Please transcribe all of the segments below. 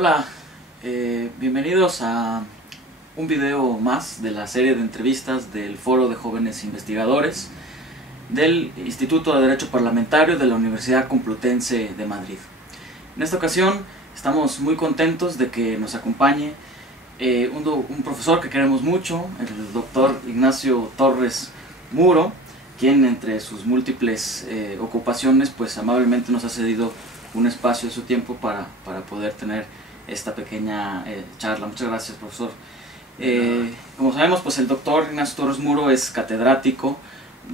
Hola, bienvenidos a un video más de la serie de entrevistas del Foro de Jóvenes Investigadores del Instituto de Derecho Parlamentario de la Universidad Complutense de Madrid. En esta ocasión estamos muy contentos de que nos acompañe un profesor que queremos mucho, el doctor Ignacio Torres Muro, quien entre sus múltiples ocupaciones pues amablemente nos ha cedido un espacio de su tiempo para poder tener esta pequeña charla. Muchas gracias, profesor. Como sabemos, pues el doctor Ignacio Torres Muro es catedrático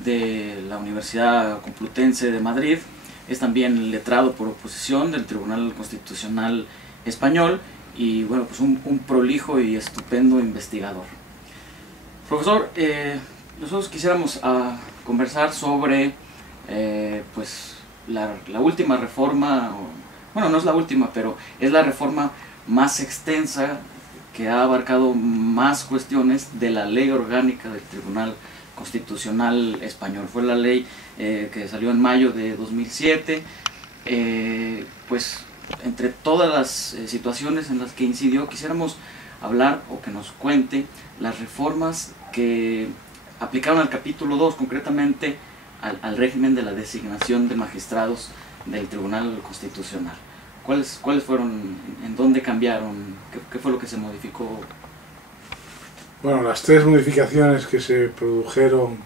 de la Universidad Complutense de Madrid, es también letrado por oposición del Tribunal Constitucional Español y bueno, pues un prolijo y estupendo investigador. Profesor, nosotros quisiéramos conversar sobre pues la última reforma, bueno, no es la última, pero es la reforma más extensa que ha abarcado más cuestiones de la ley orgánica del Tribunal Constitucional Español. Fue la ley que salió en mayo de 2007, pues entre todas las situaciones en las que incidió, quisiéramos hablar o que nos cuente las reformas que aplicaron al capítulo 2, concretamente al régimen de la designación de magistrados del Tribunal Constitucional. ¿Cuáles fueron, en dónde cambiaron, qué fue lo que se modificó? Bueno, las tres modificaciones que se produjeron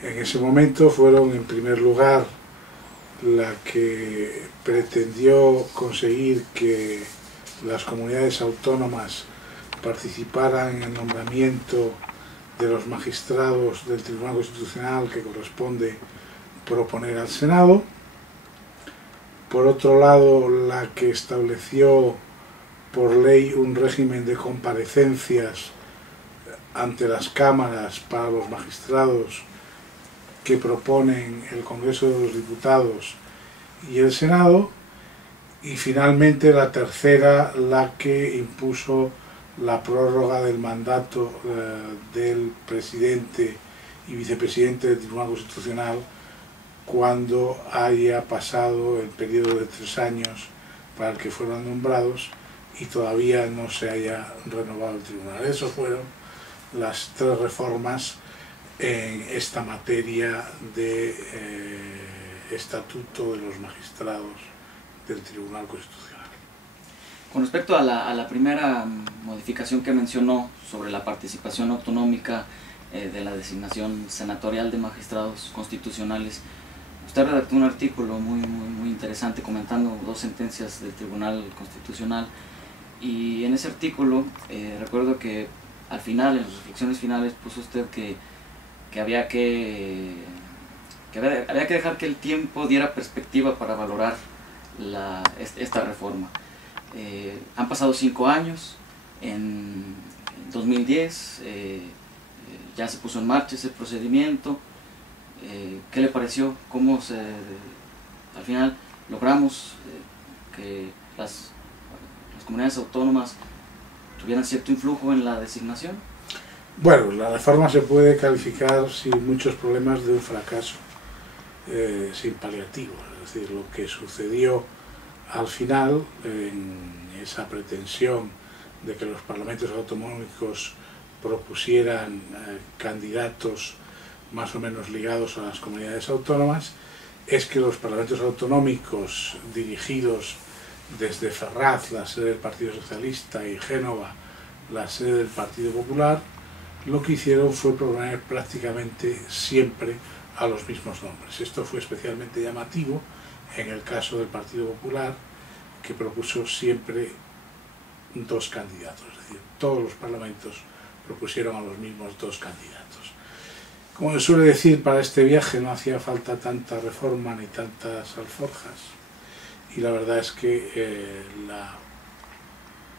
en ese momento fueron, en primer lugar, la que pretendió conseguir que las comunidades autónomas participaran en el nombramiento de los magistrados del Tribunal Constitucional que corresponde proponer al Senado. Por otro lado, la que estableció por ley un régimen de comparecencias ante las cámaras para los magistrados que proponen el Congreso de los Diputados y el Senado. Y finalmente la tercera, la que impuso la prórroga del mandato del presidente y vicepresidente del Tribunal Constitucional cuando haya pasado el periodo de 3 años para el que fueron nombrados y todavía no se haya renovado el tribunal. Esas fueron las tres reformas en esta materia de estatuto de los magistrados del Tribunal Constitucional. Con respecto a la primera modificación que mencionó sobre la participación autonómica de la designación senatorial de magistrados constitucionales, usted redactó un artículo muy interesante comentando 2 sentencias del Tribunal Constitucional, y en ese artículo recuerdo que al final, en las reflexiones finales, puso usted que había que dejar que el tiempo diera perspectiva para valorar esta reforma. Han pasado 5 años, en 2010 ya se puso en marcha ese procedimiento. ¿Qué le pareció? ¿Cómo al final logramos que las comunidades autónomas tuvieran cierto influjo en la designación? Bueno, la reforma se puede calificar sin muchos problemas de un fracaso, sin paliativos. Es decir, lo que sucedió al final, en esa pretensión de que los parlamentos autonómicos propusieran candidatos más o menos ligados a las comunidades autónomas, es que los parlamentos autonómicos dirigidos desde Ferraz, la sede del Partido Socialista, y Génova, la sede del Partido Popular, lo que hicieron fue proponer prácticamente siempre a los mismos nombres. Esto fue especialmente llamativo en el caso del Partido Popular, que propuso siempre 2 candidatos, es decir, todos los parlamentos propusieron a los mismos 2 candidatos. Como se suele decir, para este viaje no hacía falta tanta reforma ni tantas alforjas, y la verdad es que la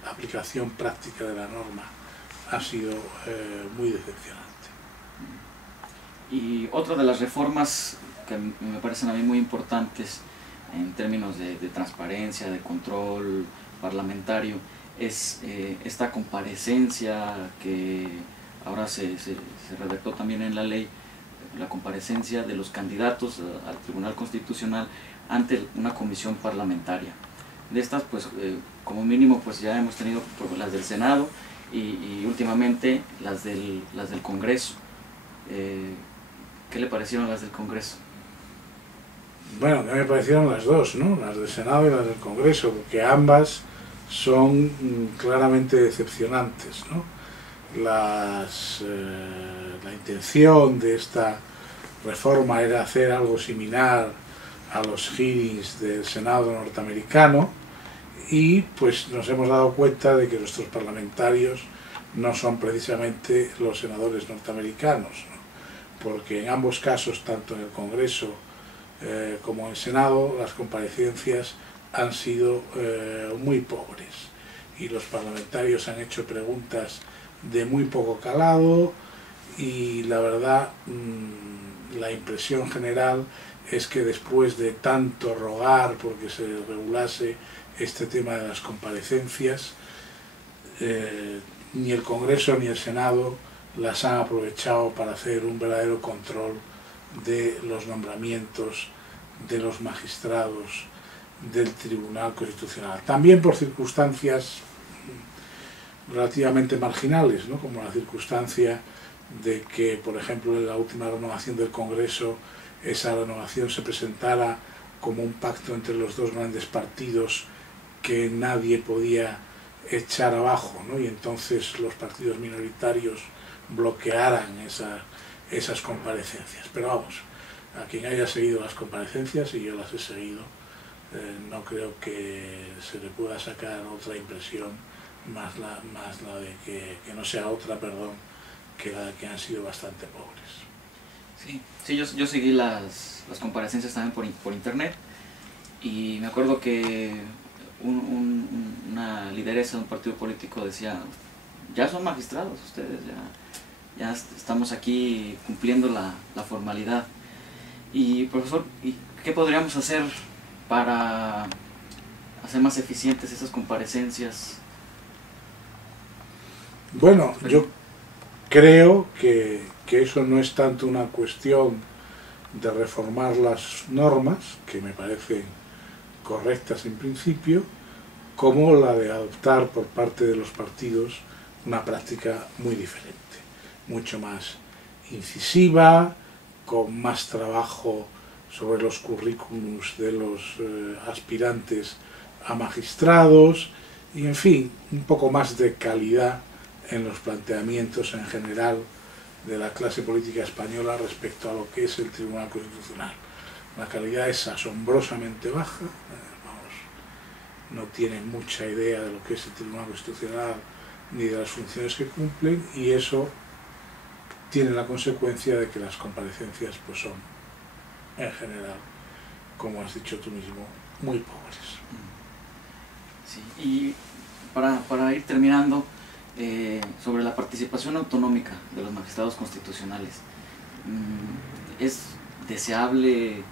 aplicación práctica de la norma ha sido muy decepcionante. Y otra de las reformas que me parecen a mí muy importantes en términos de transparencia, de control parlamentario, es esta comparecencia que ahora se redactó también en la ley, la comparecencia de los candidatos al Tribunal Constitucional ante una comisión parlamentaria. de estas, pues como mínimo pues ya hemos tenido las del Senado y últimamente las del Congreso. ¿Qué le parecieron las del Congreso? Bueno, a mí me parecieron las dos, ¿no? Las del Senado y las del Congreso, porque ambas son claramente decepcionantes, ¿no? La intención de esta reforma era hacer algo similar a los hearings del Senado norteamericano y pues nos hemos dado cuenta de que nuestros parlamentarios no son precisamente los senadores norteamericanos, ¿no? Porque en ambos casos, tanto en el Congreso como en el Senado, las comparecencias han sido muy pobres y los parlamentarios han hecho preguntas de muy poco calado y la verdad la impresión general es que después de tanto rogar porque se regulase este tema de las comparecencias, ni el Congreso ni el Senado las han aprovechado para hacer un verdadero control de los nombramientos de los magistrados del Tribunal Constitucional. También por circunstancias relativamente marginales, ¿no? Como la circunstancia de que, por ejemplo, en la última renovación del Congreso, esa renovación se presentara como un pacto entre los dos grandes partidos que nadie podía echar abajo, ¿no? Y entonces los partidos minoritarios bloquearan esas comparecencias. Pero vamos, a quien haya seguido las comparecencias, y yo las he seguido, no creo que se le pueda sacar otra impresión más la de que no sea otra, perdón, que la de que han sido bastante pobres. Sí, yo seguí las comparecencias también por internet y me acuerdo que una lideresa de un partido político decía: ya son magistrados ustedes, ya estamos aquí cumpliendo la formalidad. Y profesor, ¿qué podríamos hacer para hacer más eficientes esas comparecencias? Bueno, yo creo que eso no es tanto una cuestión de reformar las normas, que me parecen correctas en principio, como la de adoptar por parte de los partidos una práctica muy diferente, mucho más incisiva, con más trabajo sobre los currículums de los aspirantes a magistrados y, en fin, un poco más de calidad en los planteamientos en general de la clase política española respecto a lo que es el Tribunal Constitucional. La calidad es asombrosamente baja, no tienen mucha idea de lo que es el Tribunal Constitucional ni de las funciones que cumplen, y eso tiene la consecuencia de que las comparecencias pues son, en general, como has dicho tú mismo, muy pobres. Sí, y para ir terminando, sobre la participación autonómica de los magistrados constitucionales, ¿es deseable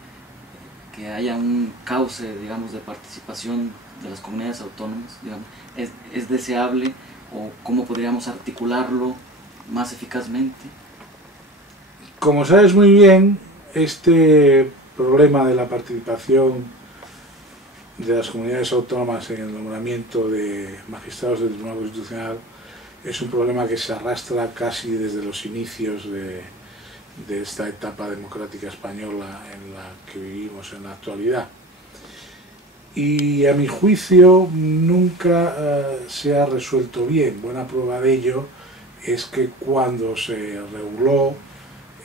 que haya un cauce, digamos, de participación de las comunidades autónomas? Digamos, ¿es deseable, o cómo podríamos articularlo más eficazmente? Como sabes muy bien, este problema de la participación de las comunidades autónomas en el nombramiento de magistrados del Tribunal Constitucional es un problema que se arrastra casi desde los inicios de esta etapa democrática española en la que vivimos en la actualidad. Y a mi juicio nunca se ha resuelto bien. Buena prueba de ello es que cuando se reguló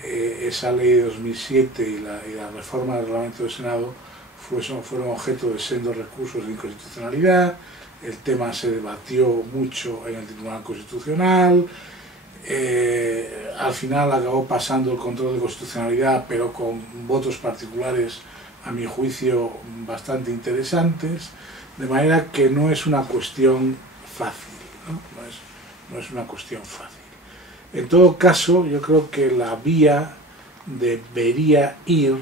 esa ley de 2007 y la reforma del reglamento del Senado fueron objeto de sendos recursos de inconstitucionalidad. El tema se debatió mucho en el Tribunal Constitucional, al final acabó pasando el control de constitucionalidad, pero con votos particulares, a mi juicio, bastante interesantes, de manera que no es una cuestión fácil, ¿no? No es una cuestión fácil. En todo caso, yo creo que la vía debería ir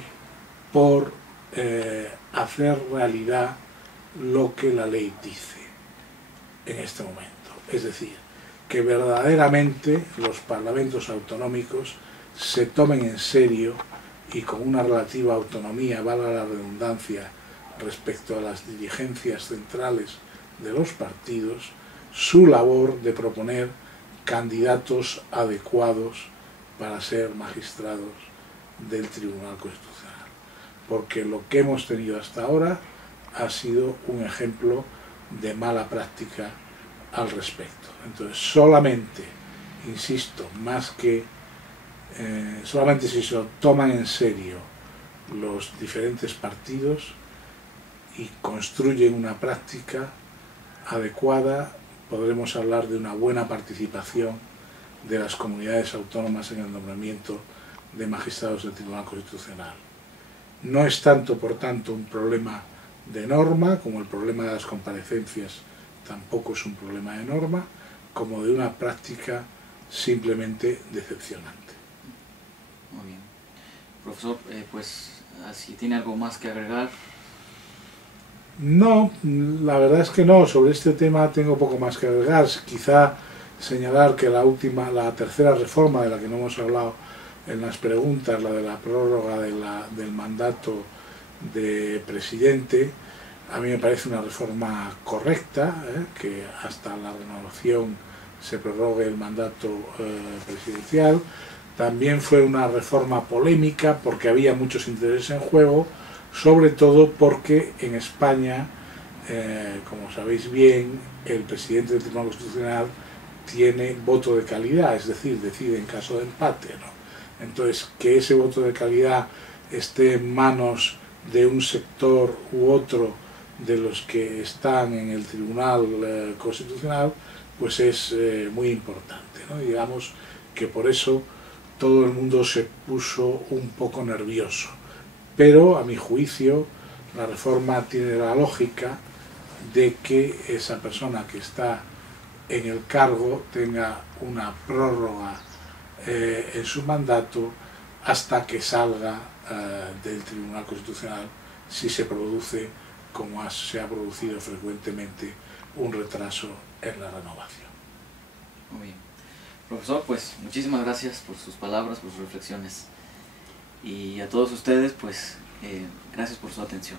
por hacer realidad lo que la ley dice en este momento. Es decir, que verdaderamente los parlamentos autonómicos se tomen en serio y con una relativa autonomía, valga la redundancia, respecto a las dirigencias centrales de los partidos su labor de proponer candidatos adecuados para ser magistrados del Tribunal Constitucional, porque lo que hemos tenido hasta ahora ha sido un ejemplo de mala práctica al respecto. Entonces, solamente, insisto, solamente si se lo toman en serio los diferentes partidos y construyen una práctica adecuada, podremos hablar de una buena participación de las comunidades autónomas en el nombramiento de magistrados del Tribunal Constitucional. No es tanto, por tanto, un problema de norma, como el problema de las comparecencias tampoco es un problema de norma, como de una práctica simplemente decepcionante. Muy bien. Profesor, pues si tiene algo más que agregar. No, la verdad es que no, sobre este tema tengo poco más que agregar. Quizá señalar que la tercera reforma de la que no hemos hablado en las preguntas, la de la prórroga del mandato de presidente, a mí me parece una reforma correcta, que hasta la renovación se prorrogue el mandato presidencial. También fue una reforma polémica porque había muchos intereses en juego, sobre todo porque en España, como sabéis bien, el presidente del Tribunal Constitucional tiene voto de calidad, es decir, decide en caso de empate, ¿no? Entonces, que ese voto de calidad esté en manos de un sector u otro de los que están en el Tribunal Constitucional, pues es muy importante, ¿no? Digamos que por eso todo el mundo se puso un poco nervioso. Pero, a mi juicio, la reforma tiene la lógica de que esa persona que está en el cargo tenga una prórroga en su mandato hasta que salga del Tribunal Constitucional, si se produce, como se ha producido frecuentemente, un retraso en la renovación. Muy bien. Profesor, pues muchísimas gracias por sus palabras, por sus reflexiones. Y a todos ustedes, pues gracias por su atención.